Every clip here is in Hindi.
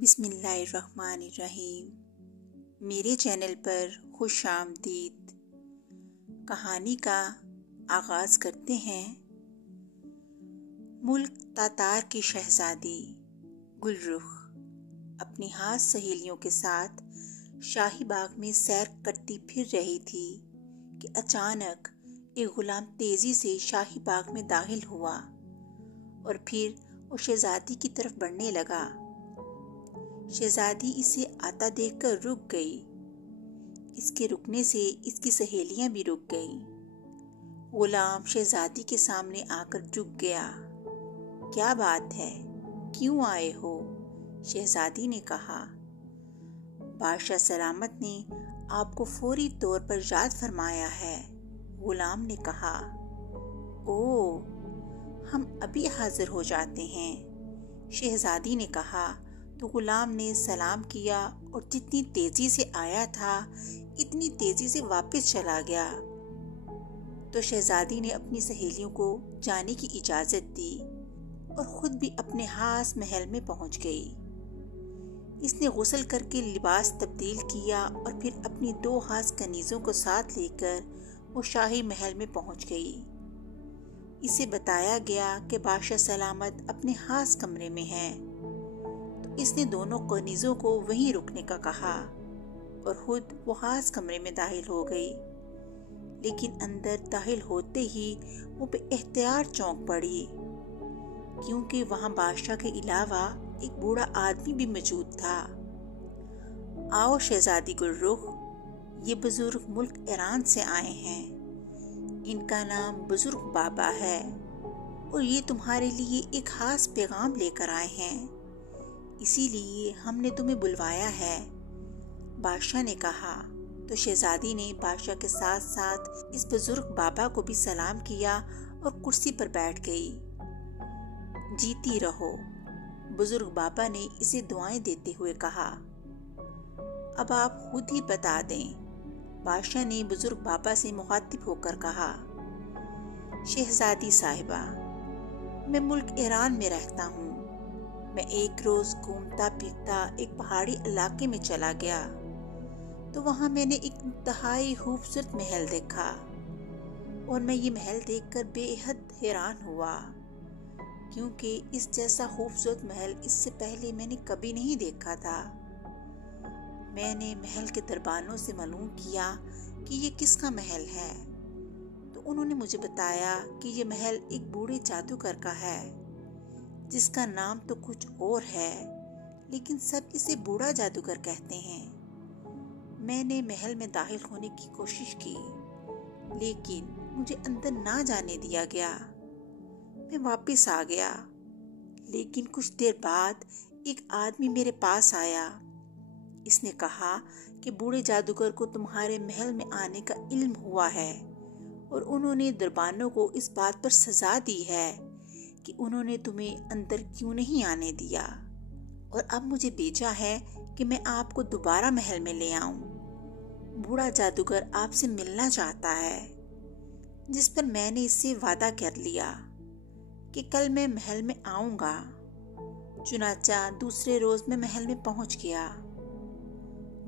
बिस्मिल्लाहिर्रहमानिर्रहीम। मेरे चैनल पर खुश आमदीद। कहानी का आगाज़ करते हैं। मुल्क तातार की शहज़ादी गुलरुख अपनी खास सहेलियों के साथ शाही बाग में सैर करती फिर रही थी कि अचानक एक गुलाम तेज़ी से शाही बाग में दाखिल हुआ और फिर वो शहज़ादी की तरफ बढ़ने लगा। शहज़ादी इसे आता देखकर रुक गई। इसके रुकने से इसकी सहेलियां भी रुक गईं। गुलाम शहज़ादी के सामने आकर झुक गया। क्या बात है, क्यों आए हो? शहज़ादी ने कहा। बादशाह सलामत ने आपको फौरी तौर पर याद फरमाया है, गुलाम ने कहा। ओह, हम अभी हाजिर हो जाते हैं, शहज़ादी ने कहा। तो गुलाम ने सलाम किया और जितनी तेजी से आया था इतनी तेजी से वापस चला गया। तो शहज़ादी ने अपनी सहेलियों को जाने की इजाज़त दी और खुद भी अपने खास महल में पहुंच गई। इसने गुस्ल करके लिबास तब्दील किया और फिर अपनी 2 खास कनीज़ों को साथ लेकर वो शाही महल में पहुंच गई। इसे बताया गया कि बादशाह सलामत अपने खास कमरे में है। इसने दोनों कनीज़ों को वहीं रुकने का कहा और खुद वो खास कमरे में दाखिल हो गई। लेकिन अंदर दाखिल होते ही वो बेएख्तियार चौंक पड़ी, क्योंकि वहां बादशाह के अलावा एक बूढ़ा आदमी भी मौजूद था। आओ शहज़ादी गुलरुख, ये बुजुर्ग मुल्क ईरान से आए हैं। इनका नाम बुजुर्ग बाबा है और ये तुम्हारे लिए एक खास पैगाम लेकर आए हैं, इसीलिए हमने तुम्हें बुलवाया है, बादशाह ने कहा। तो शहज़ादी ने बादशाह के साथ साथ इस बुजुर्ग बाबा को भी सलाम किया और कुर्सी पर बैठ गई। जीती रहो, बुजुर्ग बाबा ने इसे दुआएं देते हुए कहा। अब आप खुद ही बता दें, बादशाह ने बुजुर्ग बाबा से मुखातिब होकर कहा। शहज़ादी साहिबा, मैं मुल्क ईरान में रहता हूँ। मैं एक रोज घूमता फिरता एक पहाड़ी इलाके में चला गया तो वहां मैंने एक इंतहाई खूबसूरत महल देखा और मैं ये महल देखकर बेहद हैरान हुआ, क्योंकि इस जैसा खूबसूरत महल इससे पहले मैंने कभी नहीं देखा था। मैंने महल के दरबानों से मालूम किया कि ये किसका महल है, तो उन्होंने मुझे बताया कि ये महल एक बूढ़े जादूगर का है, जिसका नाम तो कुछ और है, लेकिन सब इसे बूढ़ा जादूगर कहते हैं। मैंने महल में दाखिल होने की कोशिश की, लेकिन मुझे अंदर ना जाने दिया गया। मैं वापस आ गया, लेकिन कुछ देर बाद एक आदमी मेरे पास आया। इसने कहा कि बूढ़े जादूगर को तुम्हारे महल में आने का इल्म हुआ है और उन्होंने दरबानों को इस बात पर सजा दी है कि उन्होंने तुम्हें अंदर क्यों नहीं आने दिया, और अब मुझे भेजा है कि मैं आपको दोबारा महल में ले आऊं। बूढ़ा जादूगर आपसे मिलना चाहता है, जिस पर मैंने इससे वादा कर लिया कि कल मैं महल में आऊंगा। चुनाचा दूसरे रोज मैं महल में पहुंच गया।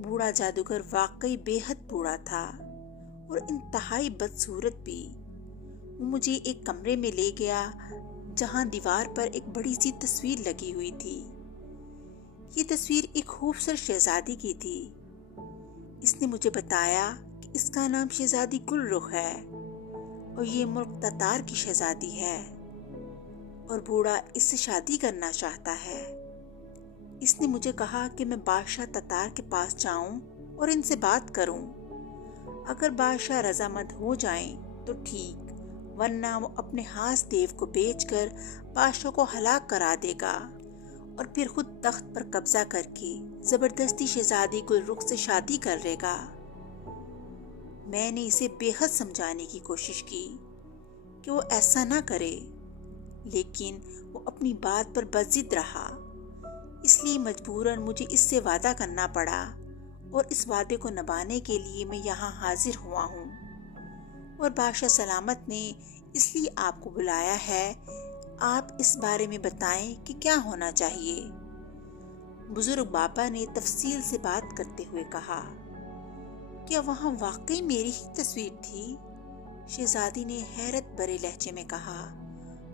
बूढ़ा जादूगर वाकई बेहद बूढ़ा था और इंतहाई बदसूरत भी। वो मुझे एक कमरे में ले गया जहां दीवार पर एक बड़ी सी तस्वीर लगी हुई थी। ये तस्वीर एक खूबसूरत शहजादी की थी। इसने मुझे बताया कि इसका नाम शहजादी गुलरुख है और ये मुल्क तातार की शहजादी है और बूढ़ा इससे शादी करना चाहता है। इसने मुझे कहा कि मैं बादशाह तातार के पास जाऊं और इनसे बात करूं। अगर बादशाह रजामंद हो जाएं तो ठीक, वरना वो अपने खास देव को बेचकर बादशाह को हलाक करा देगा और फिर खुद तख्त पर कब्जा करके जबरदस्ती शहजादी गुलरुख से शादी कर लेगा। मैंने इसे बेहद समझाने की कोशिश की कि वो ऐसा ना करे, लेकिन वो अपनी बात पर बज़िद रहा। इसलिए मजबूरन मुझे इससे वादा करना पड़ा और इस वादे को निभाने के लिए मैं यहाँ हाजिर हुआ हूँ और बादशाह सलामत ने इसलिए आपको बुलाया है। आप इस बारे में बताएं कि क्या होना चाहिए। बुजुर्ग बाबा ने तफसील से बात करते हुए कहा, क्या वहां वाकई मेरी ही तस्वीर थी? शहजादी ने हैरत भरे लहजे में कहा,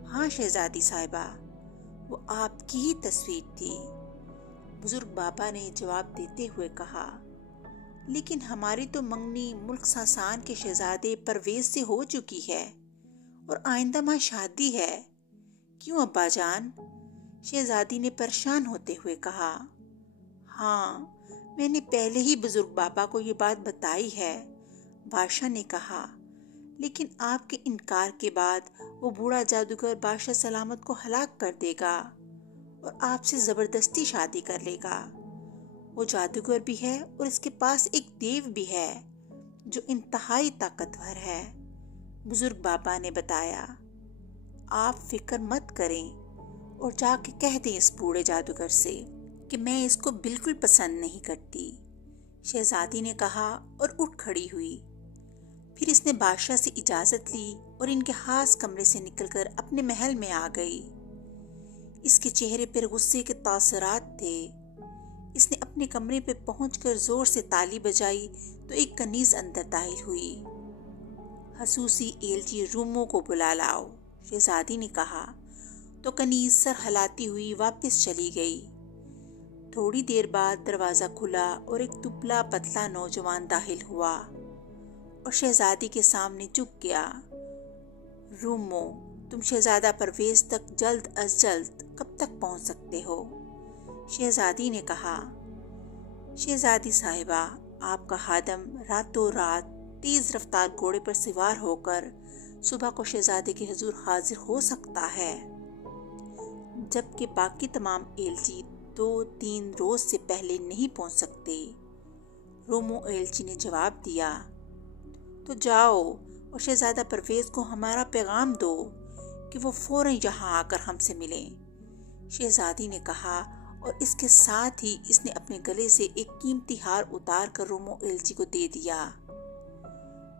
हाँ शहजादी साहिबा, वो आपकी ही तस्वीर थी। बुजुर्ग बाबा ने जवाब देते हुए कहा, लेकिन हमारी तो मंगनी मुल्क सासान के शहजादे परवेज से हो चुकी है और आइंदा माह शादी है। क्यों अब्बा जान? शहजादी ने परेशान होते हुए कहा, हाँ, मैंने पहले ही बुजुर्ग बाबा को ये बात बताई है, बादशाह ने कहा, लेकिन आपके इनकार के बाद वो बूढ़ा जादूगर बादशाह सलामत को हलाक कर देगा और आपसे जबरदस्ती शादी कर लेगा। वो जादूगर भी है और इसके पास एक देव भी है जो इंतहाई ताकतवर है, बुजुर्ग बाबा ने बताया। आप फिक्र मत करें और जाके कह दें इस बूढ़े जादूगर से कि मैं इसको बिल्कुल पसंद नहीं करती, शहजादी ने कहा और उठ खड़ी हुई। फिर इसने बादशाह से इजाजत ली और इनके खास कमरे से निकलकर अपने महल में आ गई। इसके चेहरे पर गुस्से के तासरात थे। इसने अपने कमरे पे पहुंचकर जोर से ताली बजाई तो एक कनीज अंदर दाखिल हुई। हसूसी एलची रूमों को बुला लाओ, शहजादी ने कहा तो कनीज सर हिलाती हुई वापस चली गई। थोड़ी देर बाद दरवाजा खुला और एक दुबला पतला नौजवान दाखिल हुआ और शहजादी के सामने झुक गया। रूमो, तुम शहजादा परवेज तक जल्द अज जल्द कब तक पहुंच सकते हो? शहजादी ने कहा, शहजादी साहिबा, आपका खादम रातों रात तेज रफ्तार घोड़े पर सवार होकर सुबह को शहजादे के हुजूर हाजिर हो सकता है, जबकि बाकी तमाम एलची 2-3 रोज से पहले नहीं पहुंच सकते। रोमो एलची ने जवाब दिया, तो जाओ और शहजादा परवेज को हमारा पैगाम दो कि वो फौरन यहाँ आकर हमसे मिलें, शहजादी ने कहा और इसके साथ ही इसने अपने गले से एक कीमती हार उतार कर रोमो एलची को दे दिया।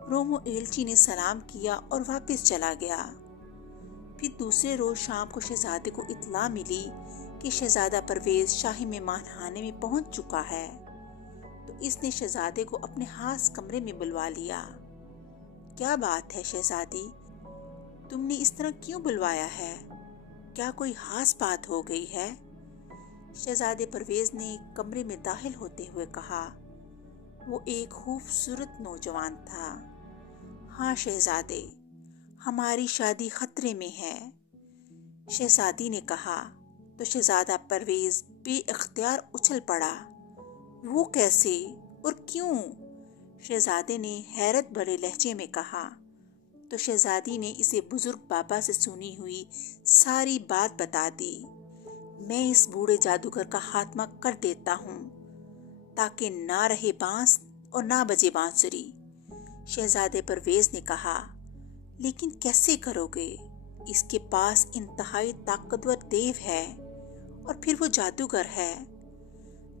रोमो एलची ने सलाम किया और वापस चला गया। फिर दूसरे रोज शाम को शहजादे को इत्तला मिली कि शहजादा परवेज शाही मेहमान खाने में पहुंच चुका है, तो इसने शहजादे को अपने खास कमरे में बुलवा लिया। क्या बात है शहजादी, तुमने इस तरह क्यों बुलवाया है? क्या कोई खास बात हो गई है? शहजादे परवेज ने कमरे में दाखिल होते हुए कहा। वो एक खूबसूरत नौजवान था। हाँ शहजादे, हमारी शादी खतरे में है, शहजादी ने कहा। तो शहजादा परवेज बेइख्तियार उछल पड़ा। वो कैसे और क्यों? शहजादे ने हैरत भरे लहजे में कहा। तो शहजादी ने इसे बुजुर्ग बाबा से सुनी हुई सारी बात बता दी। मैं इस बूढ़े जादूगर का खात्मा कर देता हूँ ताकि ना रहे बांस और ना बजे बांसुरी, शहजादे परवेज ने कहा। लेकिन कैसे करोगे? इसके पास इंतहाई ताकतवर देव है और फिर वो जादूगर है।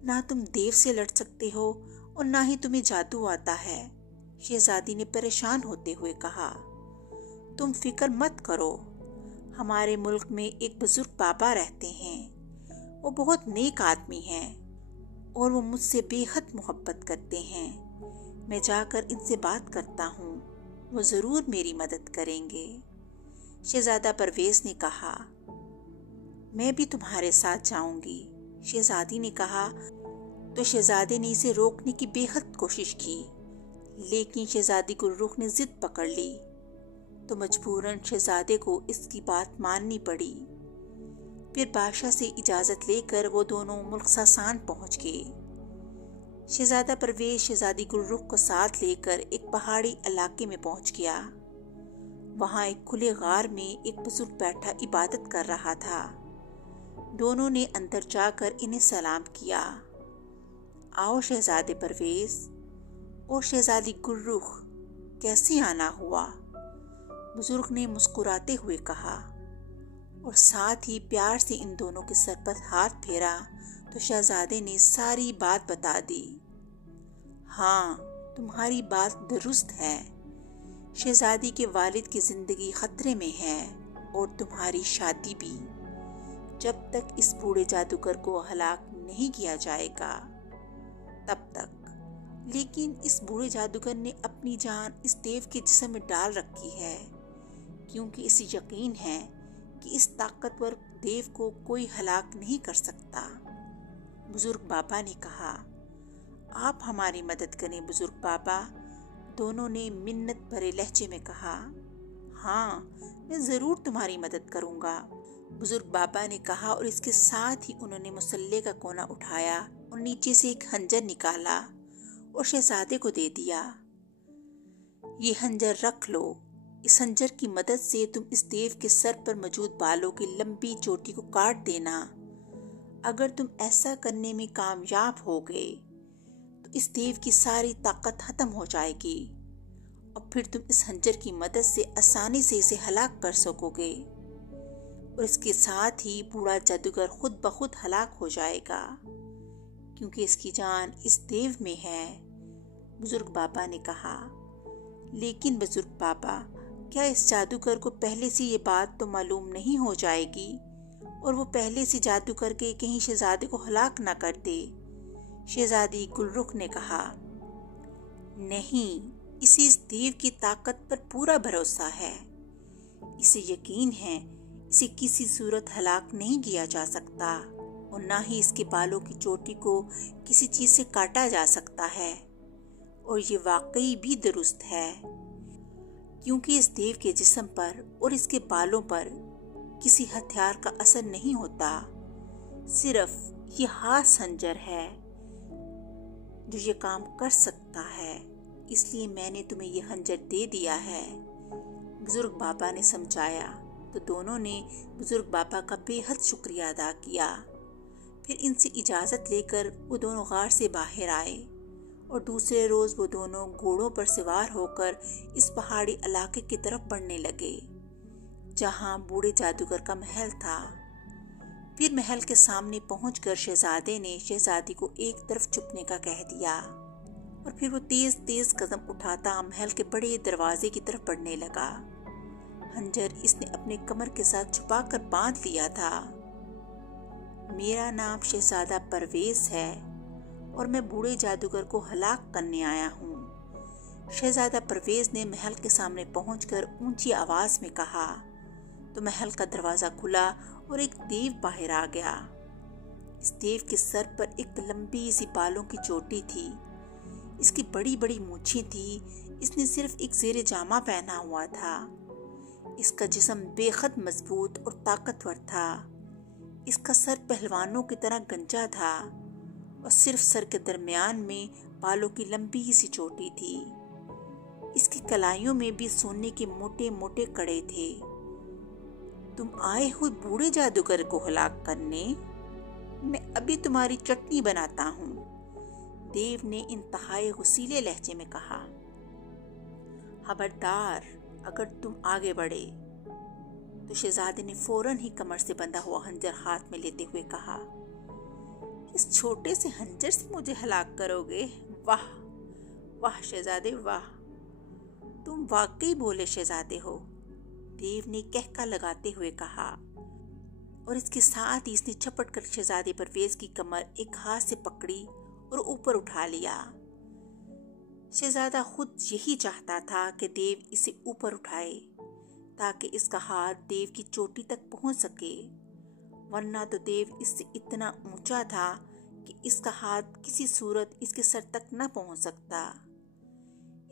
ना तुम देव से लड़ सकते हो और ना ही तुम्हें जादू आता है, शहजादी ने परेशान होते हुए कहा। तुम फिक्र मत करो, हमारे मुल्क में एक बुजुर्ग बाबा रहते हैं। वो बहुत नेक आदमी हैं और वो मुझसे बेहद मोहब्बत करते हैं। मैं जाकर इनसे बात करता हूँ, वो ज़रूर मेरी मदद करेंगे, शहजादा परवेज ने कहा। मैं भी तुम्हारे साथ जाऊंगी, शहजादी ने कहा। तो शहजादे ने इसे रोकने की बेहद कोशिश की, लेकिन शहजादी को रुख ने जिद पकड़ ली, तो मजबूरन शहजादे को इसकी बात माननी पड़ी। फिर बादशाह से इजाज़त लेकर वो दोनों मुल्क सासान पहुंच गए। शहजादा परवेज शहजादी गुलरुख को साथ लेकर एक पहाड़ी इलाके में पहुंच गया। वहां एक खुले गार में एक बुजुर्ग बैठा इबादत कर रहा था। दोनों ने अंदर जाकर इन्हें सलाम किया। आओ शहजादे परवेज और शहजादी गुलरुख, कैसे आना हुआ? बुजुर्ग ने मुस्कुराते हुए कहा और साथ ही प्यार से इन दोनों के सर पर हाथ फेरा तो शहजादे ने सारी बात बता दी। हाँ, तुम्हारी बात दुरुस्त है, शहजादी के वालिद की जिंदगी खतरे में है और तुम्हारी शादी भी। जब तक इस बूढ़े जादूगर को हलाक नहीं किया जाएगा तब तक। लेकिन इस बूढ़े जादूगर ने अपनी जान इस देव के जिस्म में डाल रखी है, क्योंकि इसे यकीन है कि इस ताकतवर देव को कोई हलाक नहीं कर सकता। बुजुर्ग बाबा ने कहा, आप हमारी मदद करें बुजुर्ग बाबा। दोनों ने मिन्नत भरे लहजे में कहा, हाँ मैं ज़रूर तुम्हारी मदद करूँगा, बुजुर्ग बाबा ने कहा। और इसके साथ ही उन्होंने मुसल्ले का कोना उठाया और नीचे से एक खंजर निकाला और शहजादे को दे दिया। ये खंजर रख लो, इस खंजर की मदद से तुम इस देव के सर पर मौजूद बालों की लंबी चोटी को काट देना। अगर तुम ऐसा करने में कामयाब हो गए तो इस देव की सारी ताकत खत्म हो जाएगी और फिर तुम इस खंजर की मदद से आसानी से इसे हलाक कर सकोगे। और इसके साथ ही बूढ़ा जादूगर खुद ब खुद हलाक हो जाएगा, क्योंकि इसकी जान इस देव में है, बुजुर्ग बाबा ने कहा। लेकिन बुजुर्ग बाबा, क्या इस जादूगर को पहले से ये बात तो मालूम नहीं हो जाएगी और वो पहले से जादू करके कहीं शहजादे को हलाक ना कर दे? शहजादी गुलरुख ने कहा, नहीं, इसे इस देव की ताकत पर पूरा भरोसा है। इसे यकीन है इसे किसी सूरत हलाक नहीं किया जा सकता और ना ही इसके बालों की चोटी को किसी चीज से काटा जा सकता है। और ये वाकई भी दुरुस्त है, क्योंकि इस देव के जिस्म पर और इसके बालों पर किसी हथियार का असर नहीं होता। सिर्फ ये हाथ खंजर है जो ये काम कर सकता है, इसलिए मैंने तुम्हें ये खंजर दे दिया है, बुजुर्ग बाबा ने समझाया। तो दोनों ने बुजुर्ग बाबा का बेहद शुक्रिया अदा किया। फिर इनसे इजाज़त लेकर वो दोनों गार से बाहर आए और दूसरे रोज़ वो दोनों घोड़ों पर सवार होकर इस पहाड़ी इलाके की तरफ बढ़ने लगे जहाँ बूढ़े जादूगर का महल था। फिर महल के सामने पहुंचकर शहजादे ने शहजादी को एक तरफ छुपने का कह दिया और फिर वो तेज तेज कदम उठाता महल के बड़े दरवाजे की तरफ बढ़ने लगा। खंजर इसने अपने कमर के साथ छुपा कर बांध लिया था। मेरा नाम शहजादा परवेज है और मैं बूढ़े जादूगर को हलाक करने आया हूँ, शहजादा परवेज ने महल के सामने पहुंचकर ऊंची आवाज में कहा। तो महल का दरवाजा खुला और एक देव बाहर आ गया। इस देव के सर पर एक लंबी सी बालों की चोटी थी, इसकी बड़ी बड़ी मूछें थी, इसने सिर्फ एक ज़ेरे जामा पहना हुआ था। इसका जिस्म बेहद मजबूत और ताकतवर था। इसका सर पहलवानों की तरह गंजा था और सिर्फ सर के दरमियान में बालों की लंबी सी चोटी थी। इसकी कलाइयों में भी सोने के मोटे मोटे कड़े थे। तुम आए हो बूढ़े जादूगर को हलाक करने? मैं अभी तुम्हारी चटनी बनाता हूँ, देव ने इंतहाई गुस्सीले लहजे में कहा। खबरदार, अगर तुम आगे बढ़े, तो शहजादे ने फौरन ही कमर से बंधा हुआ खंजर हाथ में लेते हुए कहा, इस छोटे से खंजर से मुझे हलाक करोगे? वाह वाह शहजादे वाह, तुम वाकई भोले शहजादे हो, देव ने कहका लगाते हुए कहा। और इसके साथ ही इसने झपट कर शहजादे परवेज की कमर एक हाथ से पकड़ी और ऊपर उठा लिया। शहजादा खुद यही चाहता था कि देव इसे ऊपर उठाए ताकि इसका हाथ देव की चोटी तक पहुंच सके, वरना तो देव इससे इतना ऊंचा था कि इसका हाथ किसी सूरत इसके सर तक न पहुंच सकता।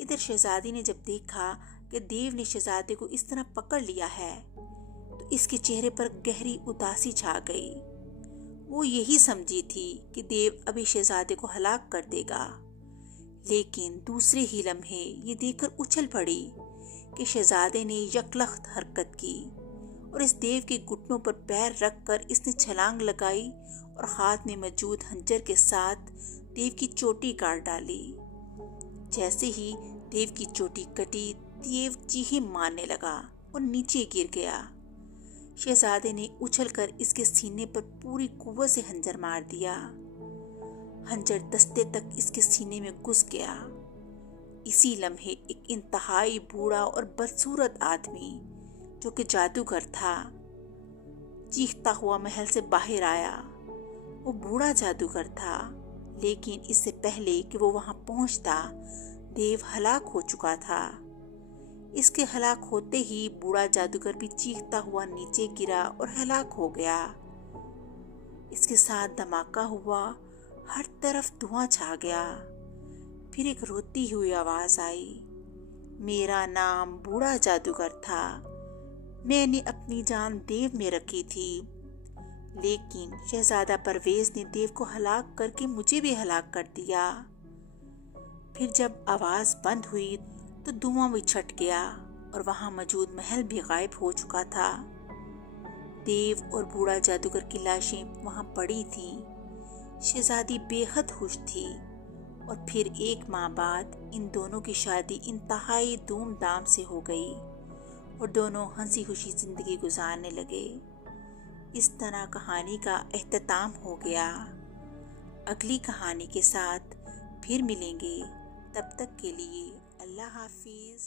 इधर शहजादी ने जब देखा कि देव ने शहजादे को इस तरह पकड़ लिया है तो इसके चेहरे पर गहरी उदासी छा गई। वो यही समझी थी कि देव अभी शहजादे को हलाक कर देगा, लेकिन दूसरे ही लम्हे ये देखकर उछल पड़ी कि शहजादे ने यकलख्त हरकत की और इस देव के घुटनों पर पैर रखकर इसने छलांग लगाई और हाथ में मौजूद खंजर के साथ देव की चोटी काट डाली। जैसे ही देव की चोटी कटी, देव चीखें मारने लगा और नीचे गिर गया। शहजादे ने उछलकर इसके सीने पर पूरी कुव्वत से खंजर मार दिया। खंजर दस्ते तक इसके सीने में घुस गया। इसी लम्हे एक इंतहाई बूढ़ा और बदसूरत आदमी जो कि जादूगर था, चीखता हुआ महल से बाहर आया वो बूढ़ा जादूगर था, लेकिन इससे पहले कि वो वहां पहुंचता देव हलाक हो चुका था। इसके हलाक होते ही बूढ़ा जादूगर भी चीखता हुआ नीचे गिरा और हलाक हो गया। इसके साथ धमाका हुआ, हर तरफ धुआं छा गया। फिर एक रोती हुई आवाज आई, मेरा नाम बूढ़ा जादूगर था, मैंने अपनी जान देव में रखी थी, लेकिन शहजादा परवेज ने देव को हलाक करके मुझे भी हलाक कर दिया। फिर जब आवाज बंद हुई तो धुआं भी छट गया और वहां मौजूद महल भी गायब हो चुका था। देव और बूढ़ा जादूगर की लाशें वहां पड़ी थीं। शहजादी बेहद खुश थी और फिर 1 माह बाद इन दोनों की शादी इंतहाई धूमधाम से हो गई और दोनों हंसी खुशी जिंदगी गुजारने लगे। इस तरह कहानी का इख्तिताम हो गया। अगली कहानी के साथ फिर मिलेंगे, तब तक के लिए अल्लाह हाफिज़।